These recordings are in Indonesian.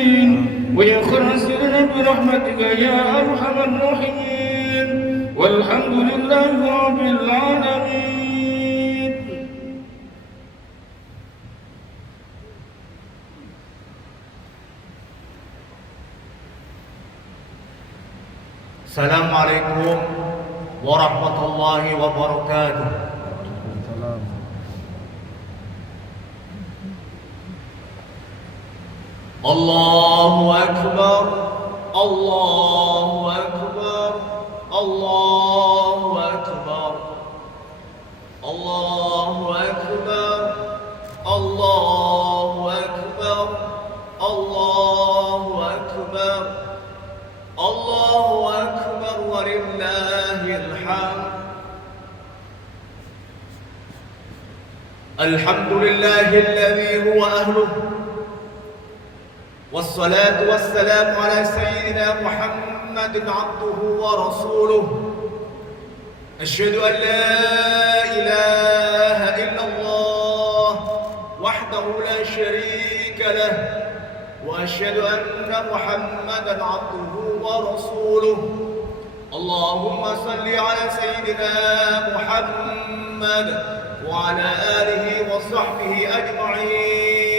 الضالين ويخلصون برحمتك يا أرحم الراحمين والحمد لله رب العالمين. Assalamualaikum warahmatullahi wabarakatuh. Allahu Akbar, Allahu Akbar, Allahu Akbar, Allahu Akbar, Allahu Akbar, Allahu Akbar, Allahu Akbar walillahil hamd. Alhamdulillahilladzi huwa ahluhu والصلاة والسلام على سيدنا محمد عبده ورسوله. أشهد أن لا إله إلا الله وحده لا شريك له وأشهد أن محمدا عبده ورسوله. اللهم صل على سيدنا محمد وعلى آله وصحبه أجمعين.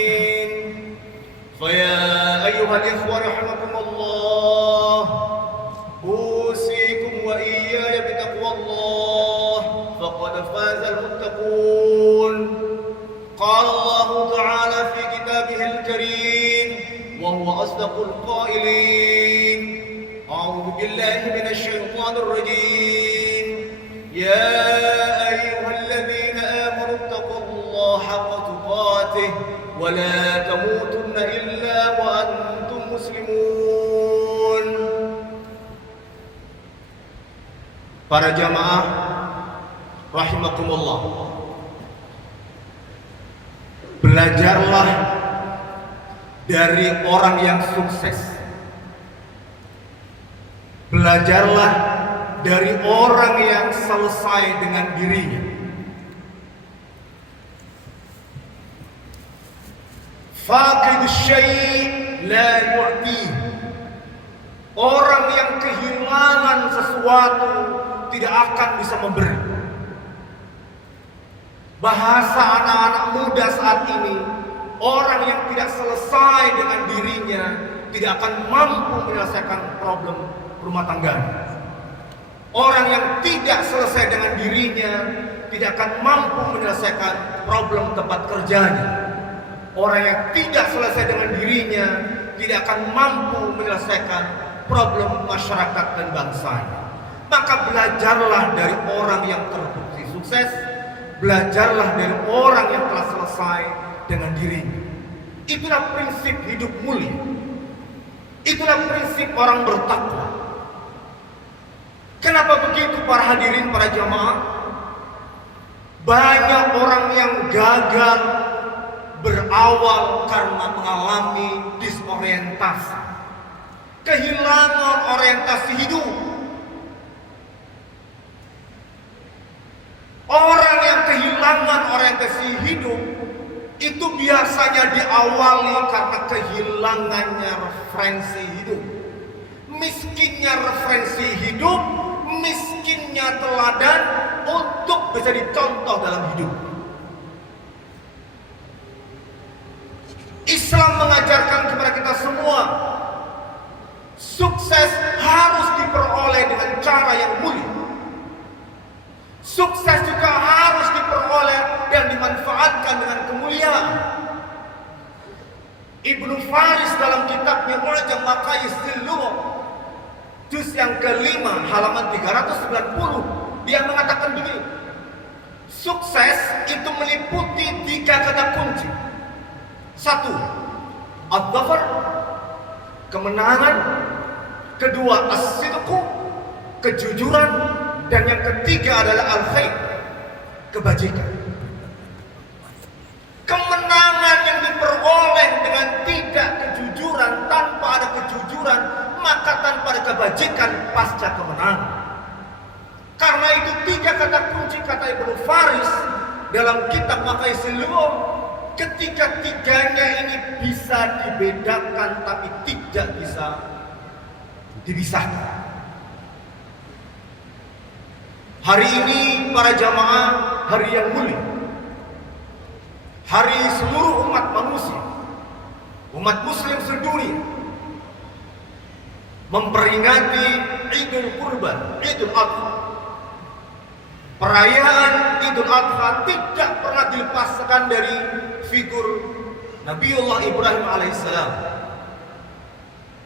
فيا أيها الإخوة رحمكم الله، أوصيكم وإياي بتقوى الله فقد فاز المتقون. قال الله تعالى في كتابه الكريم وهو أصدق القائلين: أعوذ بالله من الشيطان الرجيم. يا أيها الذين آمنوا اتقوا الله حق تقاته ولا تموتن إلا وأنتم مسلمون. Para jamaah rahimakumullah, belajarlah dari orang yang sukses. Belajarlah dari orang yang selesai dengan dirinya. Faqid syai' la yu'ti. Orang yang kehilangan sesuatu tidak akan bisa memberi. Bahasa anak-anak muda saat ini, orang yang tidak selesai dengan dirinya tidak akan mampu menyelesaikan problem rumah tangganya. Orang yang tidak selesai dengan dirinya tidak akan mampu menyelesaikan problem tempat kerjanya. Orang yang tidak selesai dengan dirinya tidak akan mampu menyelesaikan problem masyarakat dan bangsanya. Maka belajarlah dari orang yang terbukti sukses. Belajarlah dari orang yang telah selesai dengan dirinya. Itulah prinsip hidup mulia. Itulah prinsip orang bertakwa. Kenapa begitu para hadirin, para jamaah? Banyak orang yang gagal berawal karena mengalami disorientasi, kehilangan orientasi hidup. Orang yang kehilangan orientasi hidup itu biasanya diawali karena kehilangannya referensi hidup. Miskinnya referensi hidup, miskinnya teladan untuk bisa dicontoh dalam hidup. Islam mengajarkan kepada kita semua, sukses harus diperoleh dengan cara yang mulia. Sukses juga harus diperoleh dan dimanfaatkan dengan kemuliaan. Ibnu Faris dalam kitabnya Mu'jam Maqayisil Lughah, juz yang kelima halaman 390, dia mengatakan begini: sukses itu meliputi 3 kata kunci. 1. Ad-dhafar, kemenangan. 2. As-sidqu, kejujuran. Dan yang ketiga adalah al-khair, kebajikan. Kemenangan yang diperoleh dengan tidak kejujuran, tanpa ada kejujuran, maka tanpa ada kebajikan pasca kemenangan. Karena itu 3 kata kunci kata Ibnu Faris dalam kitab Maqayisil Lughah, ketiga-tiganya ini bisa dibedakan tapi tidak bisa dipisahkan. Hari ini para jamaah hari yang mulia, hari seluruh umat manusia, umat muslim sedunia memperingati Idul Kurban, Idul Adha. Perayaan Idul Adha tidak pernah dilepaskan dari figur Nabiullah Ibrahim alaihissalam.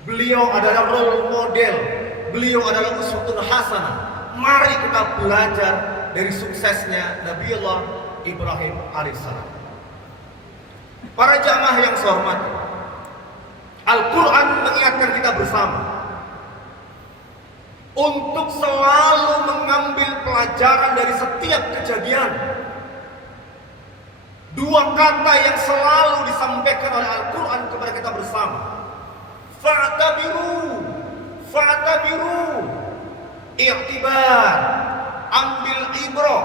Beliau adalah role model, beliau adalah uswatun hasanah. Mari kita belajar dari suksesnya Nabiullah Ibrahim alaihissalam. Para jamaah yang saya hormati, Al-Quran mengingatkan kita bersama untuk selalu mengambil pelajaran dari setiap kejadian. Dua kata yang selalu disampaikan oleh Al-Quran kepada kita bersama, fa'tabiru, fa'tabiru, i'tibar, ambil ibrah.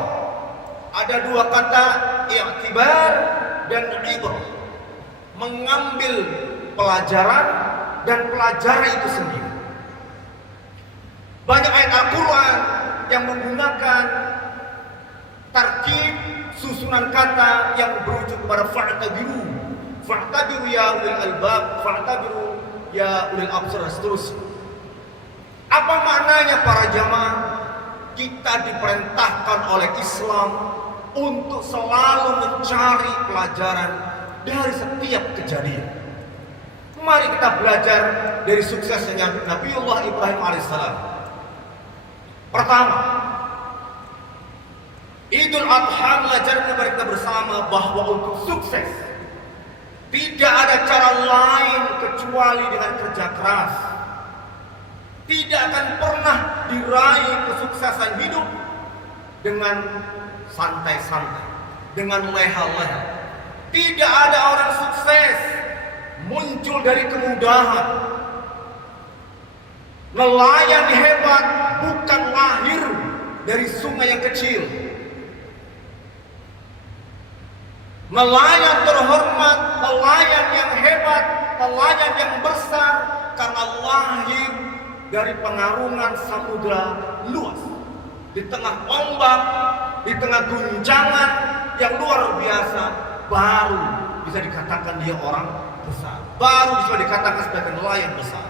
Ada dua kata, i'tibar dan ibrah, mengambil pelajaran dan pelajaran itu sendiri. Banyak ayat Al-Quran yang menggunakan tarkib, susunan kata yang berujuk kepada fa'tabiru, fa'tabiru ya ulil albab, fa'tabiru ya ulil absar, dan seterusnya. Apa maknanya para jamaah? Kita diperintahkan oleh Islam untuk selalu mencari pelajaran dari setiap kejadian. Mari kita belajar dari suksesnya Nabiullah Ibrahim alaihissalam. Pertama, Idul Adha mengajarkan kepada kita bersama bahwa untuk sukses tidak ada cara lain kecuali dengan kerja keras. Tidak akan pernah diraih kesuksesan hidup dengan santai-santai, dengan leha-leha. Tidak ada orang sukses muncul dari kemudahan. Nelayan hebat bukan lahir dari sungai yang kecil. Nelayan terhormat, nelayan yang hebat, nelayan yang besar karena lahir dari pengarungan samudra luas. Di tengah ombak, di tengah guncangan yang luar biasa, baru bisa dikatakan dia orang besar. Baru bisa dikatakan sebagai nelayan besar.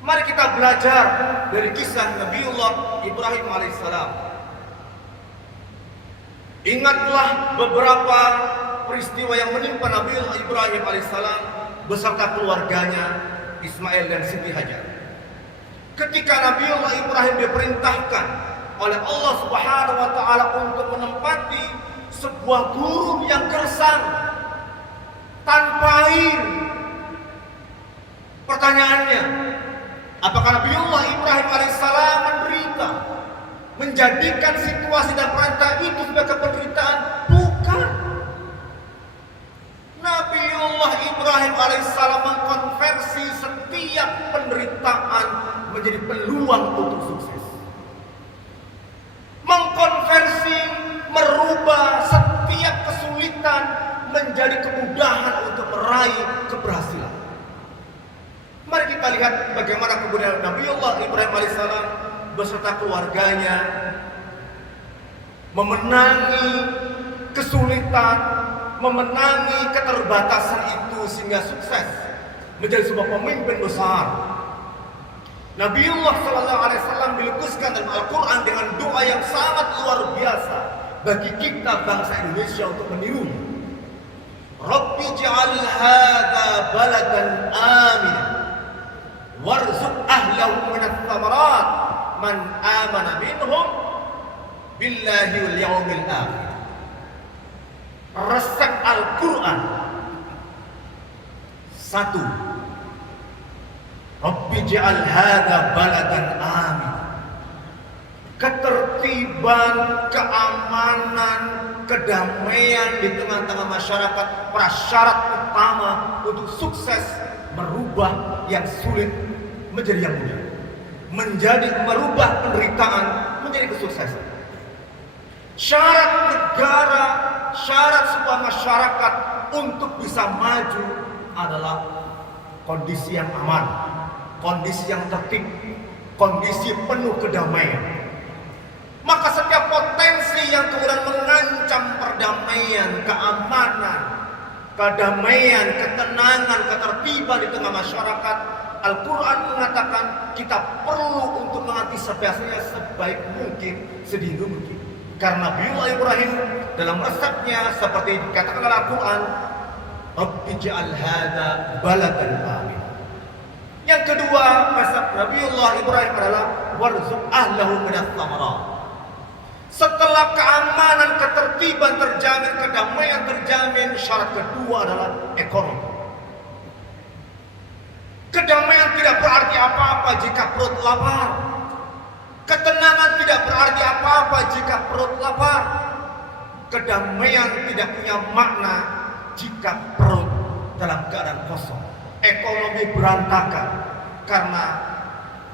Mari kita belajar dari kisah Nabiullah Ibrahim alaihissalam. Ingatlah beberapa peristiwa yang menimpa Nabiullah Ibrahim alaihissalam beserta keluarganya Ismail dan Siti Hajar. Ketika Nabiullah Ibrahim diperintahkan oleh Allah Subhanahu wa taala untuk menempati sebuah gurun yang gersang tanpa air. Pertanyaannya, apakah Nabiullah Ibrahim alaihissalam menderita, menjadikan situasi dan perintah itu sebagai penderitaan? Bukan. Nabiullah Ibrahim alaihissalam mengkonversi setiap penderitaan menjadi peluang untuk sukses. Mengkonversi, merubah setiap kesulitan menjadi kemudahan untuk meraih keberhasilan. Mari kita lihat bagaimana kemudian Nabiullah Ibrahim alaihissalam beserta keluarganya memenangi kesulitan, memenangi keterbatasan itu sehingga sukses menjadi sebuah pemimpin besar. Nabiullah Sallallahu Alaihi Wasallam dilukiskan dalam Al-Quran dengan doa yang sangat luar biasa bagi kita bangsa Indonesia untuk menirunya. Rabbi ja'al hadha baladan amin warzuq ahlahu minat thamarat man amana minhum billahi wal yawmil akhir. Resep Al-Quran. Satu, Rabbi ja'al hadha baladan amin. Ketertiban, keamanan, kedamaian di tengah-tengah masyarakat prasyarat utama untuk sukses merubah yang sulit menjadi yang mudah, merubah penderitaan menjadi kesuksesan. Syarat negara syarat sebuah masyarakat untuk bisa maju adalah kondisi yang aman, kondisi yang tertib, kondisi penuh kedamaian. Maka setiap potensi yang kemudian mengancam perdamaian, keamanan, kedamaian, ketenangan, ketertiban di tengah masyarakat, Al-Quran mengatakan kita perlu untuk mengantisipasinya sebaik mungkin, sedini mungkin. Karena Nabiullah Ibrahim dalam resepnya seperti dikatakan dalam Al-Quran, Rabbi ja'al hadza baladan amin. Yang kedua, resep Nabiullah Ibrahim adalah warzuq ahlahu minats thamarat. Setelah keamanan, ketertiban terjamin, kedamaian terjamin, syarat kedua adalah ekonomi. Kedamaian tidak berarti apa-apa jika perut lapar. Ketenangan tidak berarti apa-apa jika perut lapar. Kedamaian tidak punya makna jika perut dalam keadaan kosong. Ekonomi berantakan karena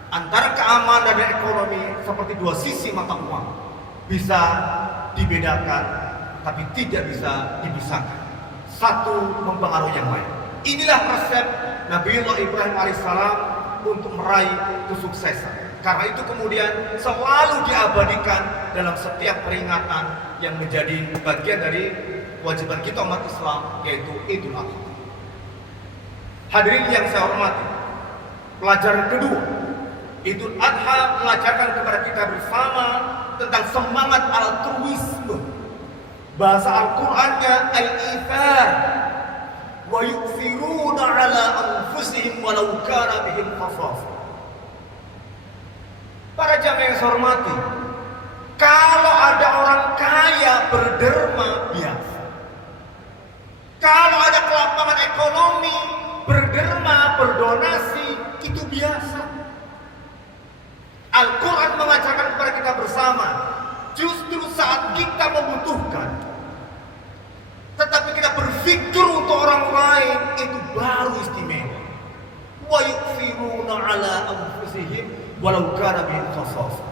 antara keamanan dan ekonomi seperti dua sisi mata uang. Bisa dibedakan tapi tidak bisa dipisahkan. Satu mempengaruhi yang lain. Inilah resep Nabiullah Ibrahim alaihissalam untuk meraih kesuksesan. Karena itu kemudian selalu diabadikan dalam setiap peringatan yang menjadi bagian dari kewajiban kita umat Islam, yaitu Idul Adha. Hadirin yang saya hormati, pelajaran kedua, Idul Adha mengajarkan kepada kita bersama tentang semangat altruisme. Bahasa Al-Qur'annya al-ithar wa yu'thiruna ala anfusihim walau kana bihim khasasah. Para jamaah yang saya hormati, kalau ada orang kaya berderma biasa. Kalau ada kelapangan ekonomi, berderma, berdonasi, itu biasa. Al-Quran mengajarkan kepada kita bersama, justru saat kita membutuhkan, tetapi kita berpikir untuk orang lain, itu baru istimewa. Wa yu'thiruna ala anfusihim walau kana bihim khasasah.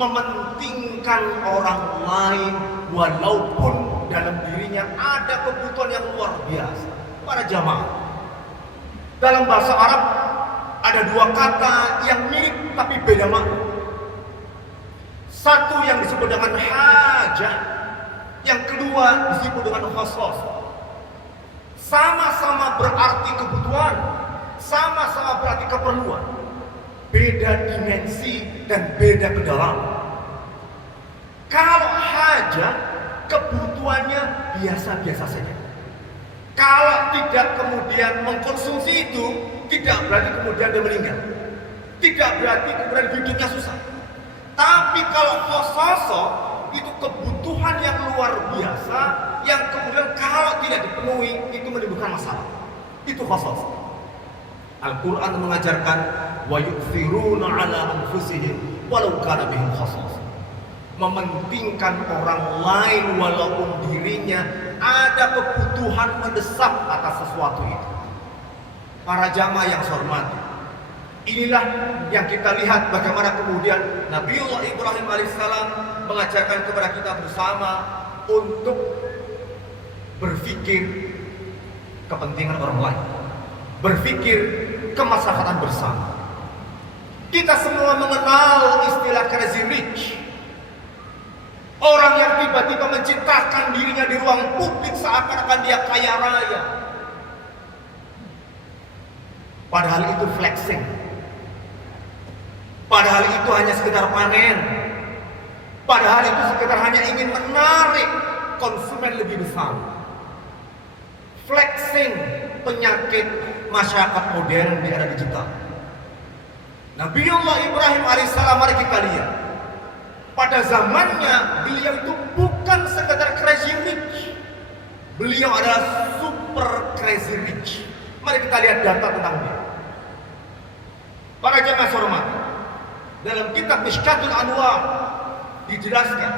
Mementingkan orang lain walaupun dalam dirinya ada kebutuhan yang luar biasa. Para jamaah, dalam bahasa Arab ada dua kata yang mirip tapi beda makna. Satu yang disebut dengan hajah, yang kedua disebut dengan khassas. Sama-sama berarti kebutuhan, sama-sama berarti keperluan. Beda dimensi dan beda kedalaman. Kalau hajah, kebutuhannya biasa-biasa saja. Kalau tidak kemudian mengkonsumsi itu, tidak berarti kemudian dia meninggal. Tidak berarti kemudian hidupnya susah. Tapi kalau khososo, itu kebutuhan yang luar biasa, yang kemudian kalau tidak dipenuhi, itu menimbulkan masalah. Itu khososo. Al-Quran mengajarkan wa yu'thiruna ala anfusihim walau kana bihim khasasah. Mementingkan orang lain walaupun dirinya ada kebutuhan mendesak atas sesuatu itu. Para jamaah yang saya hormati, inilah yang kita lihat bagaimana kemudian Nabiullah Ibrahim alaihissalam mengajarkan kepada kita bersama untuk berpikir kepentingan orang lain, berpikir kemaslahatan bersama. Kita semua mengenal istilah crazy rich. Orang yang tiba-tiba menciptakan dirinya di ruang publik seakan-akan dia kaya raya. Padahal itu flexing. Padahal itu hanya sekedar panen. Padahal itu sekedar hanya ingin menarik konsumen lebih besar. Flexing, penyakit masyarakat modern di era digital. Nabiullah Ibrahim alaihissalam, mari kita lihat. Pada zamannya beliau itu bukan sekedar crazy rich. Beliau adalah super crazy rich. Mari kita lihat data tentang dia. Para jamaah hormat, dalam kitab Mishkatul Anwar dijelaskan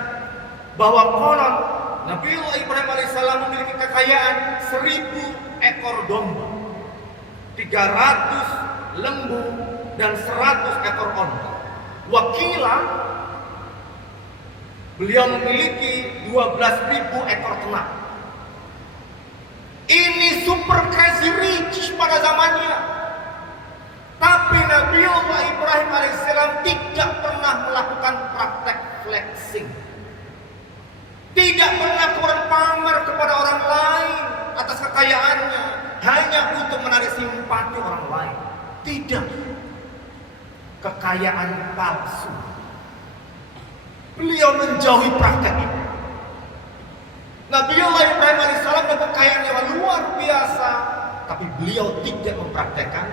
bahwa konon Nabiullah Ibrahim alaihissalam memiliki kekayaan 1000 ekor domba, 300 lembu, dan 100 ekor onta. Wakilah beliau memiliki 12.000 ekor ternak. Ini super crazy rich pada zamannya. Tapi Nabiullah Ibrahim alaihissalam tidak pernah melakukan praktek flexing. Tidak pernah kurang pamer kepada orang lain atas kekayaannya hanya untuk menarik simpati orang lain. Tidak. Kekayaan palsu. Beliau menjauhi praktek itu. Nabiullah Ibrahim alaihissalam dengan kekayaan yang luar biasa, tapi beliau tidak mempraktekkan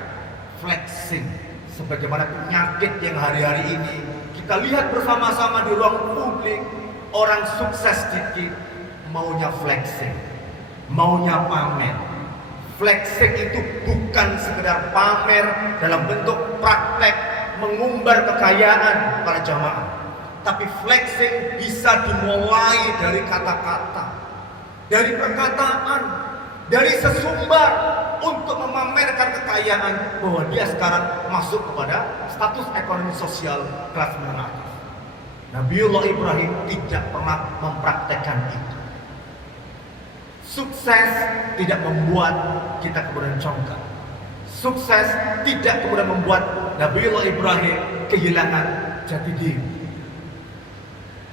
flexing sebagaimana penyakit yang hari-hari ini kita lihat bersama-sama di ruang publik. Orang sukses dikit maunya flexing, maunya pamer. Flexing itu bukan sekedar pamer dalam bentuk praktek mengumbar kekayaan para jamaah, tapi flexing bisa dimulai dari kata-kata, dari perkataan, dari sesumbar untuk memamerkan kekayaan bahwa dia sekarang masuk kepada status ekonomi sosial kelas menengah. Nabiullah Ibrahim tidak pernah mempraktekkan itu. Sukses tidak membuat kita kemudian congkak. Sukses tidak kemudian membuat Nabiullah Ibrahim kehilangan jati diri.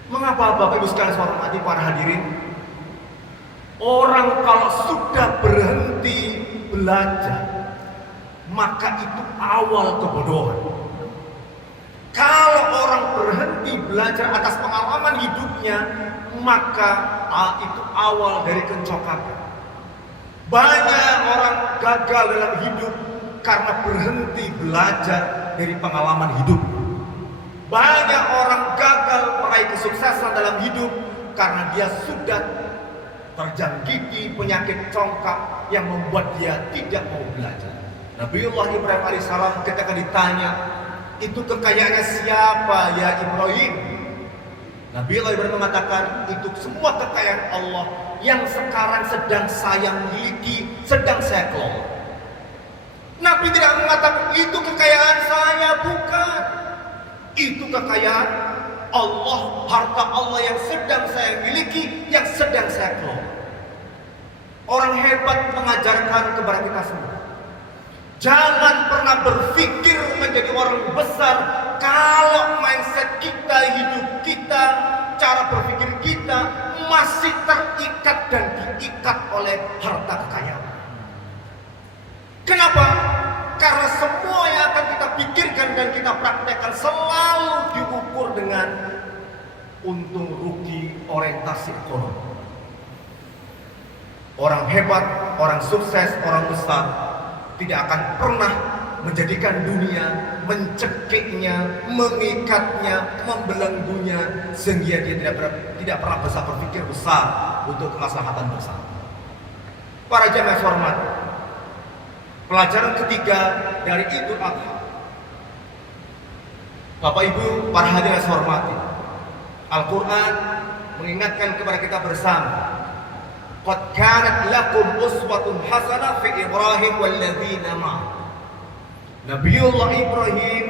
Mengapa Bapak Ibu sekalian saya hormati para hadirin? Orang kalau sudah berhenti belajar, maka itu awal kebodohan. Kalau orang berhenti belajar atas pengalaman hidupnya, maka itu awal dari kencokakan. Banyak orang gagal dalam hidup karena berhenti belajar dari pengalaman hidup. Banyak orang gagal meraih kesuksesan dalam hidup karena dia sudah terjangkiti penyakit congkak yang membuat dia tidak mau belajar. Nabiullah Ibrahim alaihissalam ketika ditanya, itu kekayaannya siapa ya Ibrahim? Nabiullah Ibrahim mengatakan, itu semua kekayaan Allah yang sekarang sedang saya miliki, sedang saya kelola. Nabi tidak mengatakan itu kekayaan saya, bukan. Itu kekayaan Allah, harta Allah yang sedang saya miliki, yang sedang saya kelola. Orang hebat mengajarkan kepada kita semua, jangan pernah berpikir menjadi orang besar kalau mindset kita, hidup kita, cara berpikir kita masih terikat dan diikat oleh harta kekayaan. Kenapa? Karena semua yang akan kita pikirkan dan kita praktekkan selalu diukur dengan untung rugi orientasi ekonomi. Orang hebat, orang sukses, orang besar tidak akan pernah menjadikan dunia, mencekiknya, mengikatnya, membelenggunya, sehingga dia tidak pernah bisa berpikir besar untuk kemaslahatan bersama. Para jamaah hormat, pelajaran ketiga dari Idul Adha. Bapak Ibu, para hadirin yang saya hormati, Al-Quran mengingatkan kepada kita bersama, qad kanat lakum uswatun hasanah fi Ibrahim walladzina ma'ah. Nabiullah Ibrahim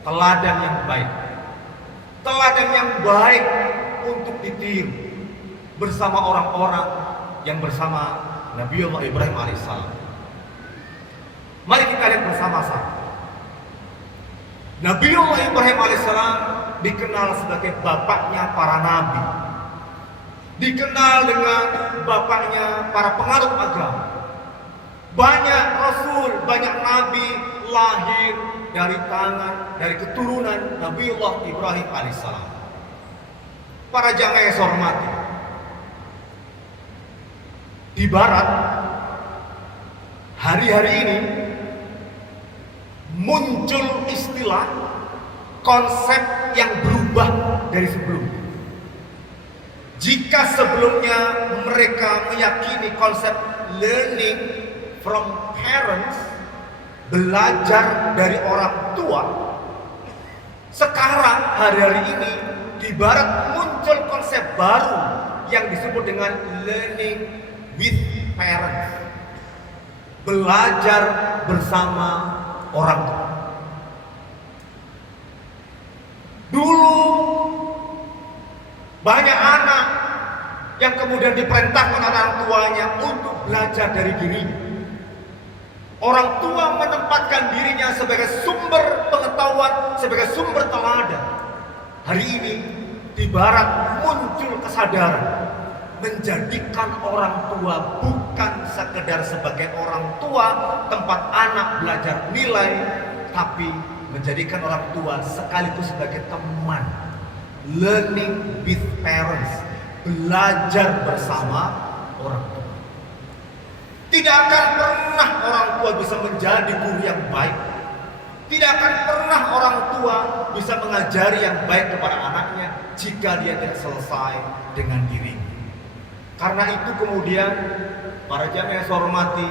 teladan yang baik. Teladan yang baik untuk ditiru bersama orang-orang yang bersama Nabiullah Ibrahim alaihissalam. Mari kita lihat bersama-sama. Nabiullah Ibrahim alaihissalam dikenal sebagai bapaknya para nabi. Dikenal dengan bapaknya para pengarut agama. Banyak rasul, banyak nabi lahir dari tangan, dari keturunan Nabiullah Ibrahim alaihissalam. Para jamaah yang saya hormati, di barat hari-hari ini muncul istilah konsep yang berubah dari sebelumnya. Jika sebelumnya mereka meyakini konsep learning from parents, belajar dari orang tua, sekarang hari-hari ini di barat muncul konsep baru yang disebut dengan learning with parents, belajar bersama orang tua. Dulu banyak anak yang kemudian diperintahkan orang tuanya untuk belajar dari dirinya. Orang tua menempatkan dirinya sebagai sumber pengetahuan, sebagai sumber teladan. Hari ini di barat muncul kesadaran menjadikan orang tua bukan sekedar sebagai orang tua tempat anak belajar nilai, tapi menjadikan orang tua sekaligus sebagai teman. Learning with parents, belajar bersama orang tua. Tidak akan pernah orang tua bisa menjadi guru yang baik. Tidak akan pernah orang tua bisa mengajari yang baik kepada anaknya jika dia tidak selesai dengan dirinya. Karena itu kemudian para jamaah yang saya hormati,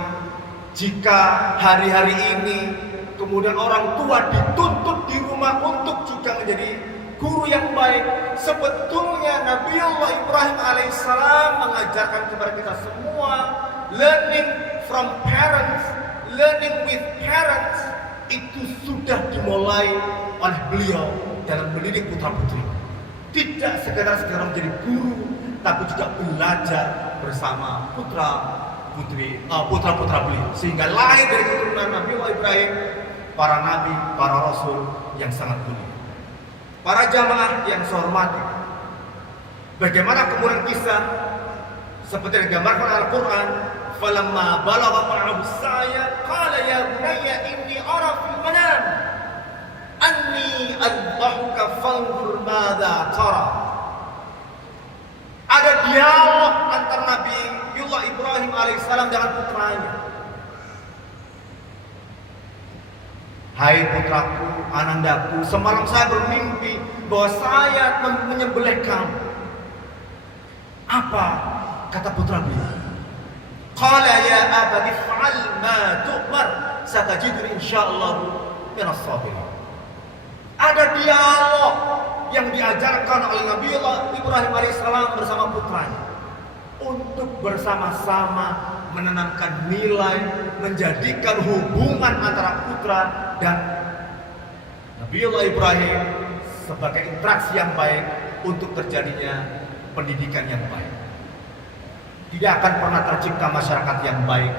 jika hari-hari ini kemudian orang tua dituntut di rumah untuk juga menjadi guru yang baik, sebetulnya Nabiullah Ibrahim alaihissalam mengajarkan kepada kita semua, learning from parents, learning with parents, itu sudah dimulai oleh beliau dalam mendidik putra-putri. Tidak sekedar menjadi guru, tapi juga belajar bersama putra-putra beliau, sehingga lahir dari keturunan Nabiullah Ibrahim para nabi, para rasul yang sangat mulia. Para jamaah yang saya hormati, bagaimana kemudian kisah seperti digambarkan Al-Quran, falamma balagha ma'ahu as-sa'ya qala ya bunayya inni ara fil manam anni adbahuka fanzur madza tara. Ada dialog antara Nabiullah Ibrahim alaihissalam dengan putranya. Hai putraku, anandaku, semalam saya bermimpi bahwa saya menyembelih kamu. Apa kata putra beliau? Qala ya abadi fa'al ma tu'mar satajiduni insyaallah minas sabirin. Ada dialog yang diajarkan oleh Nabiullah Ibrahim alaihissalam bersama putranya untuk bersama-sama menanamkan nilai, menjadikan hubungan antara putra dan Nabiullah Ibrahim sebagai interaksi yang baik untuk terjadinya pendidikan yang baik. Tidak akan pernah tercipta masyarakat yang baik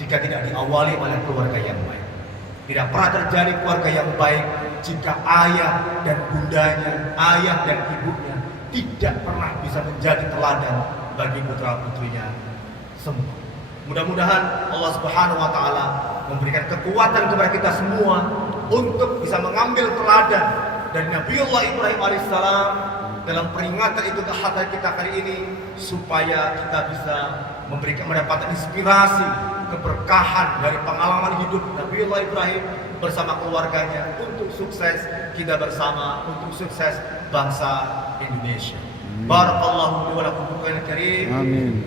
jika tidak diawali oleh keluarga yang baik. Tidak pernah terjadi keluarga yang baik jika ayah dan bundanya, ayah dan ibunya tidak pernah bisa menjadi teladan bagi putra-putrinya semua. Mudah-mudahan Allah Subhanahu wa taala memberikan kekuatan kepada kita semua untuk bisa mengambil teladan dari Nabiullah Ibrahim alaihissalam dalam peringatan Idul Adha kita kali ini, supaya kita bisa mendapatkan inspirasi, keberkahan dari pengalaman hidup Nabiullah Ibrahim bersama keluarganya untuk sukses kita bersama, untuk sukses bangsa Indonesia. Barakallahu li wa lakum bil Qur'anil Karim.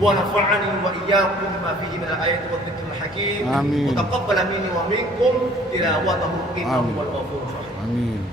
Wa nafa'ani wa iyyakum bima fihi min al-ayati wa dhikril hakim. Wa taqabbal minni wa minkum tilawatahu innahu huwal ghafurur rahim. Amin.